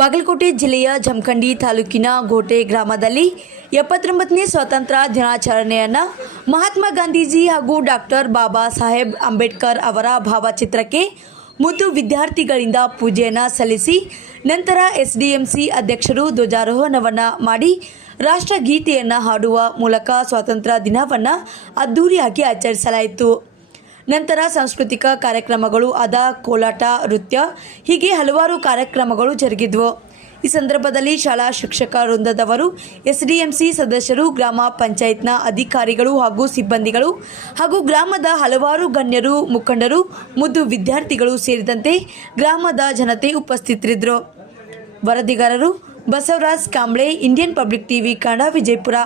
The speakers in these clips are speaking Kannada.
ಬಾಗಲಕೋಟೆ ಜಿಲ್ಲೆಯ ಜಮಖಂಡಿ ತಾಲೂಕಿನ ಗೋಟೆ ಗ್ರಾಮದಲ್ಲಿ 79ನೇ ಸ್ವಾತಂತ್ರ್ಯ ದಿನಾಚರಣೆಯನ್ನು ಮಹಾತ್ಮ ಗಾಂಧೀಜಿ ಹಾಗೂ ಡಾಕ್ಟರ್ ಬಾಬಾ ಸಾಹೇಬ್ ಅಂಬೇಡ್ಕರ್ ಅವರ ಭಾವಚಿತ್ರಕ್ಕೆ ಮುದ್ದು ವಿದ್ಯಾರ್ಥಿಗಳಿಂದ ಪೂಜೆಯನ್ನು ಸಲ್ಲಿಸಿ ನಂತರ ಎಸ್ಡಿಎಂಸಿ ಅಧ್ಯಕ್ಷರು ಧ್ವಜಾರೋಹಣವನ್ನು ಮಾಡಿ ರಾಷ್ಟ್ರಗೀತೆಯನ್ನು ಹಾಡುವ ಮೂಲಕ ಸ್ವಾತಂತ್ರ್ಯ ದಿನವನ್ನು ಅದ್ದೂರಿಯಾಗಿ ಆಚರಿಸಲಾಯಿತು. ನಂತರ ಸಾಂಸ್ಕೃತಿಕ ಕಾರ್ಯಕ್ರಮಗಳು ಆದ ಕೋಲಾಟ, ನೃತ್ಯ ಹೀಗೆ ಹಲವಾರು ಕಾರ್ಯಕ್ರಮಗಳು ಜರುಗಿದ್ವು. ಈ ಸಂದರ್ಭದಲ್ಲಿ ಶಾಲಾ ಶಿಕ್ಷಕ ವೃಂದದವರು, ಎಸ್ಡಿಎಂಸಿ ಸದಸ್ಯರು, ಗ್ರಾಮ ಪಂಚಾಯತ್ನ ಅಧಿಕಾರಿಗಳು ಹಾಗೂ ಸಿಬ್ಬಂದಿಗಳು ಹಾಗೂ ಗ್ರಾಮದ ಹಲವಾರು ಗಣ್ಯರು, ಮುಖಂಡರು, ಮುದ್ದು ವಿದ್ಯಾರ್ಥಿಗಳು ಸೇರಿದಂತೆ ಗ್ರಾಮದ ಜನತೆ ಉಪಸ್ಥಿತರಿದ್ದರು. ವರದಿಗಾರರು Basavaraj Kamble, Indian public TV Kannada, Vijayapura.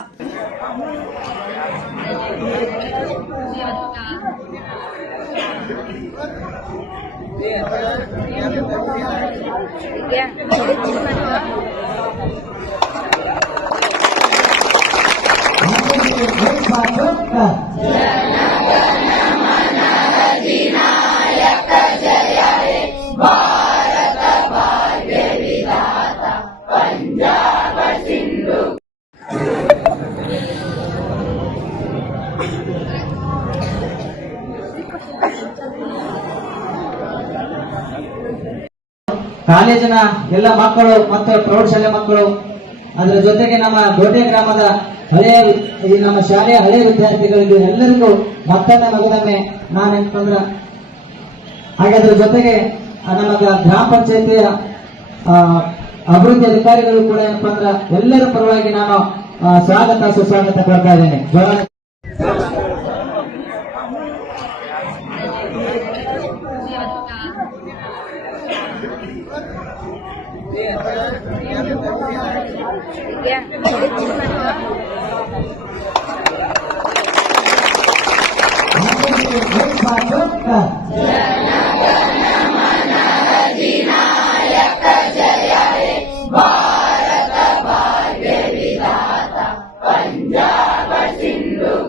ಕಾಲೇಜಿನ ಎಲ್ಲ ಮಕ್ಕಳು ಮತ್ತು ಪ್ರೌಢಶಾಲೆ ಮಕ್ಕಳು, ಅದರ ಜೊತೆಗೆ ನಮ್ಮ ಗೋಟೆ ಗ್ರಾಮದ ನಮ್ಮ ಶಾಲೆಯ ಹಳೆಯ ವಿದ್ಯಾರ್ಥಿಗಳಿಗೂ ಎಲ್ಲರಿಗೂ ಮತ್ತೊಮ್ಮೆ ಮಗದೊಮ್ಮೆ ನಾನೆಂತಂದ್ರ ಹಾಗೆ ಅದರ ಜೊತೆಗೆ ನಮ್ಮ ಗ್ರಾಮ ಪಂಚಾಯತಿಯ ಅಭಿವೃದ್ಧಿ ಅಧಿಕಾರಿಗಳು ಕೂಡ ಏನಪ್ಪಾ ಅಂದ್ರ ಎಲ್ಲರ ಪರವಾಗಿ ನಾನು ಸ್ವಾಗತ ಸುಸ್ವಾಗತ ಕೊಡ್ತಾ ಇದ್ದೇನೆ. Yeah.